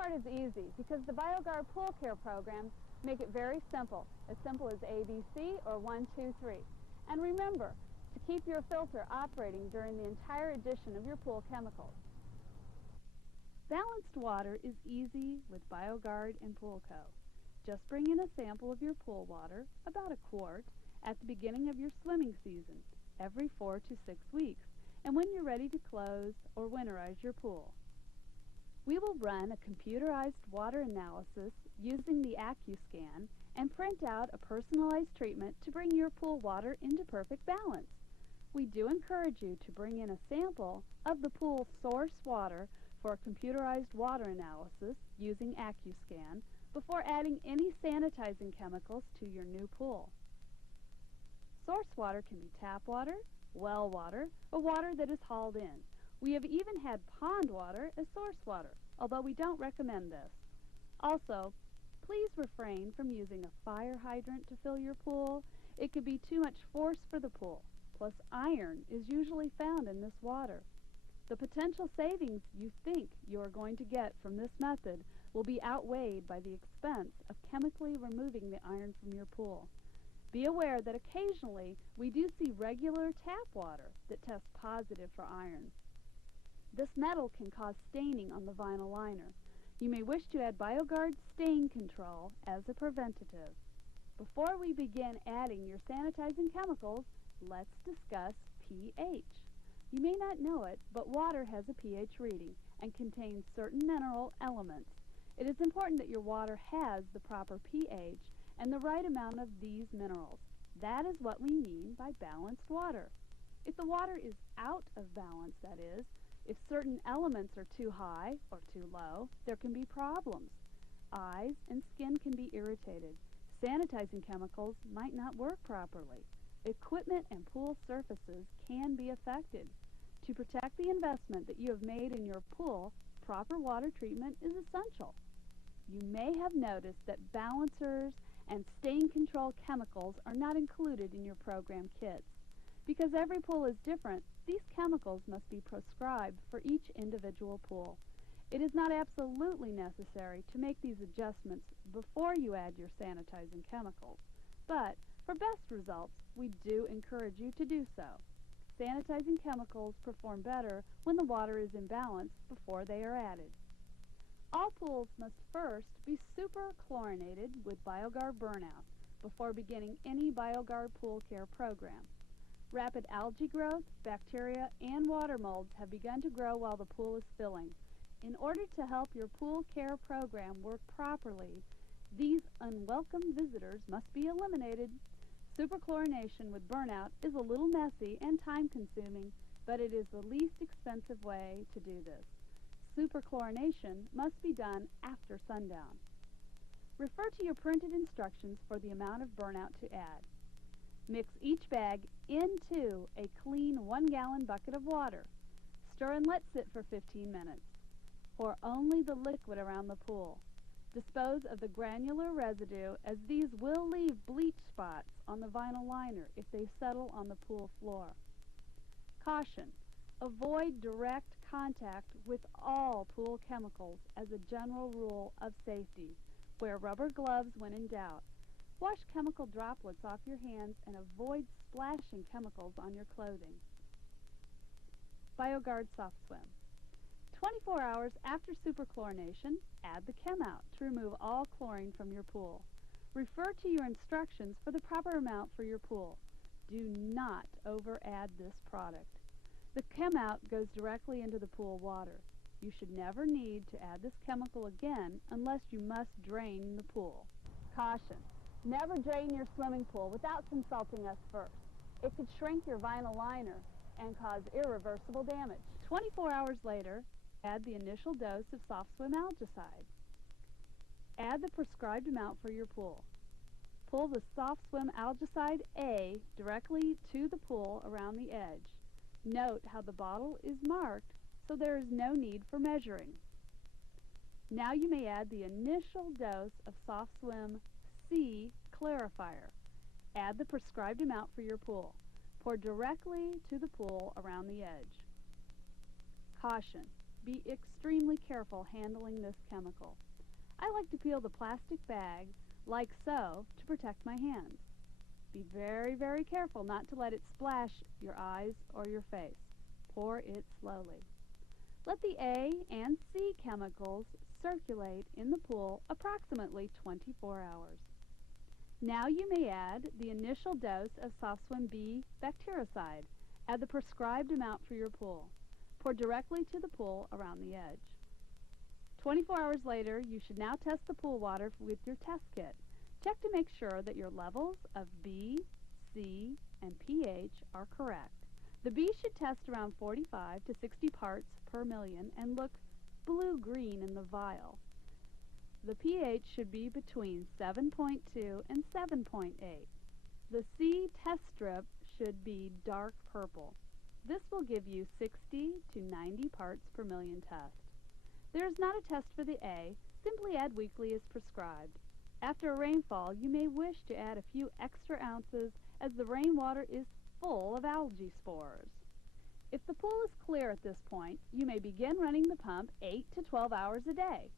part is easy because the BioGuard pool care programs make it very simple as ABC or 1, 2, 3. And remember to keep your filter operating during the entire addition of your pool chemicals. Balanced water is easy with BioGuard and PoolCo. Just bring in a sample of your pool water, about a quart, at the beginning of your swimming season, every 4 to 6 weeks, and when you're ready to close or winterize your pool. We will run a computerized water analysis using the AccuScan and print out a personalized treatment to bring your pool water into perfect balance. We do encourage you to bring in a sample of the pool source water for a computerized water analysis using AccuScan before adding any sanitizing chemicals to your new pool. Source water can be tap water, well water, or water that is hauled in. We have even had pond water as source water, although we don't recommend this. Also, please refrain from using a fire hydrant to fill your pool. It could be too much force for the pool. Plus, iron is usually found in this water. The potential savings you think you are going to get from this method will be outweighed by the expense of chemically removing the iron from your pool. Be aware that occasionally we do see regular tap water that tests positive for iron. This metal can cause staining on the vinyl liner. You may wish to add BioGuard stain control as a preventative. Before we begin adding your sanitizing chemicals, let's discuss pH. You may not know it, but water has a pH reading and contains certain mineral elements. It is important that your water has the proper pH and the right amount of these minerals. That is what we mean by balanced water. If the water is out of balance, that is, if certain elements are too high or too low, there can be problems. Eyes and skin can be irritated. Sanitizing chemicals might not work properly. Equipment and pool surfaces can be affected. To protect the investment that you have made in your pool, proper water treatment is essential. You may have noticed that balancers and stain control chemicals are not included in your program kits. Because every pool is different, these chemicals must be prescribed for each individual pool. It is not absolutely necessary to make these adjustments before you add your sanitizing chemicals, but for best results, we do encourage you to do so. Sanitizing chemicals perform better when the water is in balance before they are added. All pools must first be super chlorinated with BioGuard BURNOUT before beginning any BioGuard pool care program. Rapid algae growth, bacteria, and water molds have begun to grow while the pool is filling. In order to help your pool care program work properly, these unwelcome visitors must be eliminated. Superchlorination with BURNOUT is a little messy and time-consuming, but it is the least expensive way to do this. Superchlorination must be done after sundown. Refer to your printed instructions for the amount of BURNOUT to add. Mix each bag into a clean 1-gallon bucket of water. Stir and let sit for 15 minutes. Pour only the liquid around the pool. Dispose of the granular residue, as these will leave bleach spots on the vinyl liner if they settle on the pool floor. Caution: avoid direct contact with all pool chemicals as a general rule of safety. Wear rubber gloves when in doubt. Wash chemical droplets off your hands and avoid splashing chemicals on your clothing. BioGuard Softswim. 24 hours after superchlorination, add the chem out to remove all chlorine from your pool. Refer to your instructions for the proper amount for your pool. Do not over-add this product. The chem out goes directly into the pool water. You should never need to add this chemical again unless you must drain the pool. Caution: never drain your swimming pool without consulting us first. It could shrink your vinyl liner and cause irreversible damage. 24 hours later, add the initial dose of Softswim algicide. Add the prescribed amount for your pool. Pull the Softswim algicide A directly to the pool around the edge. Note how the bottle is marked, so there is no need for measuring. Now you may add the initial dose of Softswim C clarifier. Add the prescribed amount for your pool. Pour directly to the pool around the edge. Caution: Be extremely careful handling this chemical. I like to peel the plastic bag, like so, to protect my hands. Be very, very careful not to let it splash your eyes or your face. Pour it slowly. Let the A and C chemicals circulate in the pool approximately 24 hours. Now you may add the initial dose of Softswim B bactericide. Add the prescribed amount for your pool. Pour directly to the pool around the edge. 24 hours later, you should now test the pool water with your test kit. Check to make sure that your levels of B, C, and pH are correct. The B should test around 45 to 60 parts per million and look blue-green in the vial. The pH should be between 7.2 and 7.8. The C test strip should be dark purple. This will give you 60 to 90 parts per million test. There is not a test for the A. Simply add weekly as prescribed. After a rainfall, you may wish to add a few extra ounces as the rainwater is full of algae spores. If the pool is clear at this point, you may begin running the pump 8 to 12 hours a day.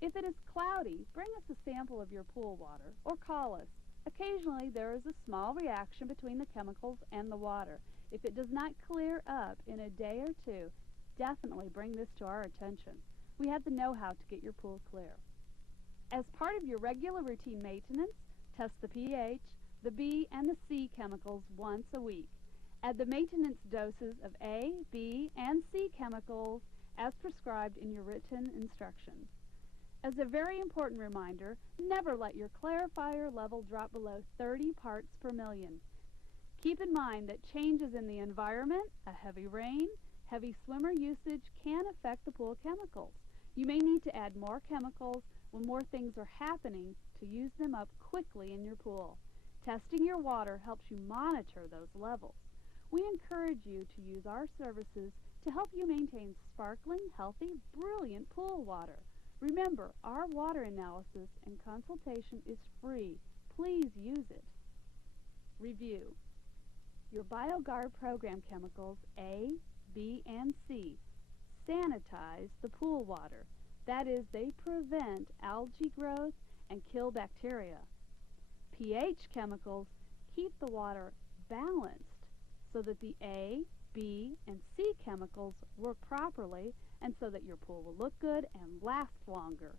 If it is cloudy, bring us a sample of your pool water or call us. Occasionally, there is a small reaction between the chemicals and the water. If it does not clear up in a day or two, definitely bring this to our attention. We have the know-how to get your pool clear. As part of your regular routine maintenance, test the pH, the B, and the C chemicals once a week. Add the maintenance doses of A, B, and C chemicals as prescribed in your written instructions. As a very important reminder, never let your clarifier level drop below 30 parts per million. Keep in mind that changes in the environment, a heavy rain, heavy swimmer usage can affect the pool chemicals. You may need to add more chemicals when more things are happening to use them up quickly in your pool. Testing your water helps you monitor those levels. We encourage you to use our services to help you maintain sparkling, healthy, brilliant pool water. Remember, our water analysis and consultation is free. Please use it. Review. Your BioGuard program chemicals A, B, and C sanitize the pool water. That is, they prevent algae growth and kill bacteria. pH chemicals keep the water balanced so that the A, B, and C chemicals work properly and so that your pool will look good and last longer.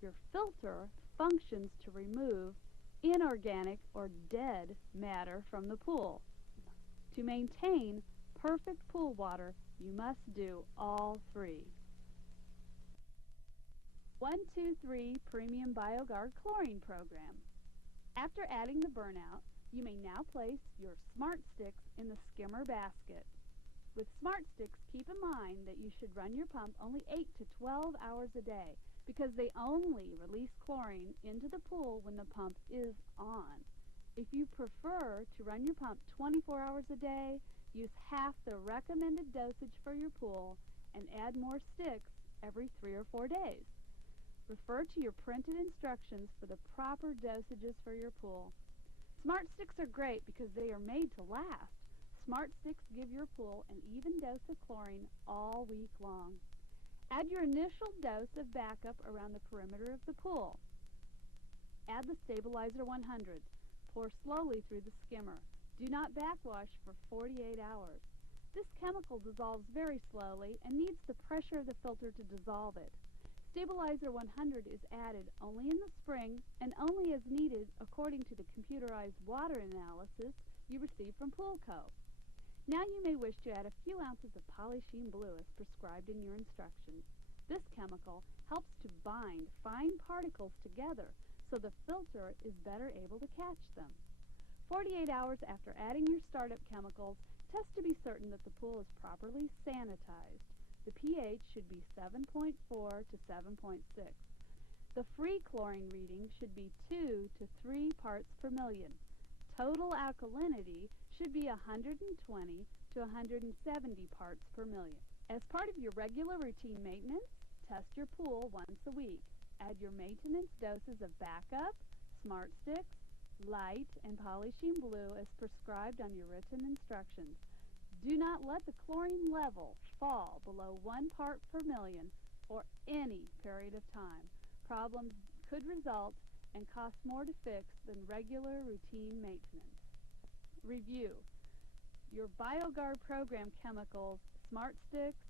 Your filter functions to remove inorganic or dead matter from the pool. To maintain perfect pool water, you must do all three. 1-2-3 Premium BioGuard Chlorine Program. After adding the burnout, you may now place your Smart Sticks in the skimmer basket. With Smart Sticks, keep in mind that you should run your pump only 8 to 12 hours a day because they only release chlorine into the pool when the pump is on. If you prefer to run your pump 24 hours a day, use half the recommended dosage for your pool and add more sticks every 3 or 4 days. Refer to your printed instructions for the proper dosages for your pool. Smart Sticks are great because they are made to last. Smart Sticks give your pool an even dose of chlorine all week long. Add your initial dose of backup around the perimeter of the pool. Add the Stabilizer 100. Pour slowly through the skimmer. Do not backwash for 48 hours. This chemical dissolves very slowly and needs the pressure of the filter to dissolve it. Stabilizer 100 is added only in the spring and only as needed according to the computerized water analysis you receive from PoolCo. Now you may wish to add a few ounces of polyshene blue as prescribed in your instructions. This chemical helps to bind fine particles together so the filter is better able to catch them. 48 hours after adding your startup chemicals, test to be certain that the pool is properly sanitized. The pH should be 7.4 to 7.6. The free chlorine reading should be 2 to 3 parts per million. Total alkalinity should be 120 to 170 parts per million. As part of your regular routine maintenance, test your pool once a week. Add your maintenance doses of backup, Smart Sticks, light, and polyshene blue as prescribed on your written instructions. Do not let the chlorine level fall below 1 part per million for any period of time, problems could result and cost more to fix than regular routine maintenance. Review. Your BioGuard program chemicals, Smart Sticks,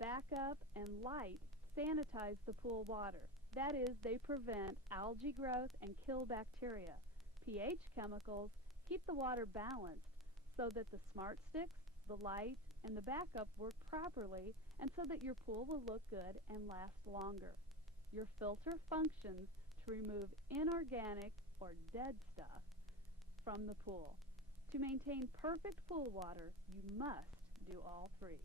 Backup, and Light sanitize the pool water. That is, they prevent algae growth and kill bacteria. pH chemicals keep the water balanced so that the Smart Sticks, the Light, and the Backup work properly and so that your pool will look good and last longer. Your filter functions to remove inorganic or dead stuff from the pool. To maintain perfect pool water, you must do all three.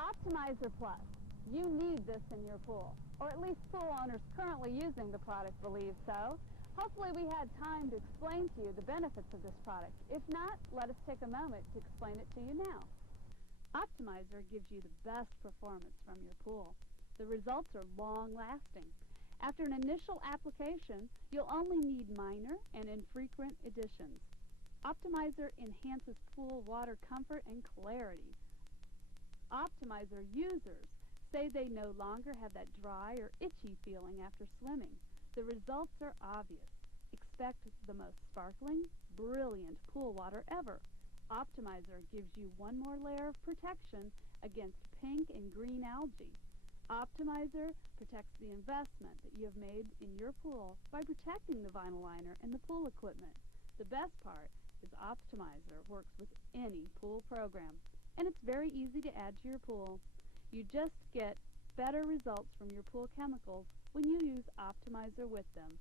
Optimizer Plus. You need this in your pool, or at least pool owners currently using the product believe so. Hopefully we had time to explain to you the benefits of this product. If not, let us take a moment to explain it to you now. Optimizer gives you the best performance from your pool. The results are long-lasting. After an initial application, you'll only need minor and infrequent additions. Optimizer enhances pool water comfort and clarity. Optimizer users say they no longer have that dry or itchy feeling after swimming. The results are obvious. Expect the most sparkling, brilliant pool water ever. Optimizer gives you one more layer of protection against pink and green algae. Optimizer protects the investment that you have made in your pool by protecting the vinyl liner and the pool equipment. The best part is Optimizer works with any pool program, and it's very easy to add to your pool. You just get better results from your pool chemicals when you use Optimizer with them.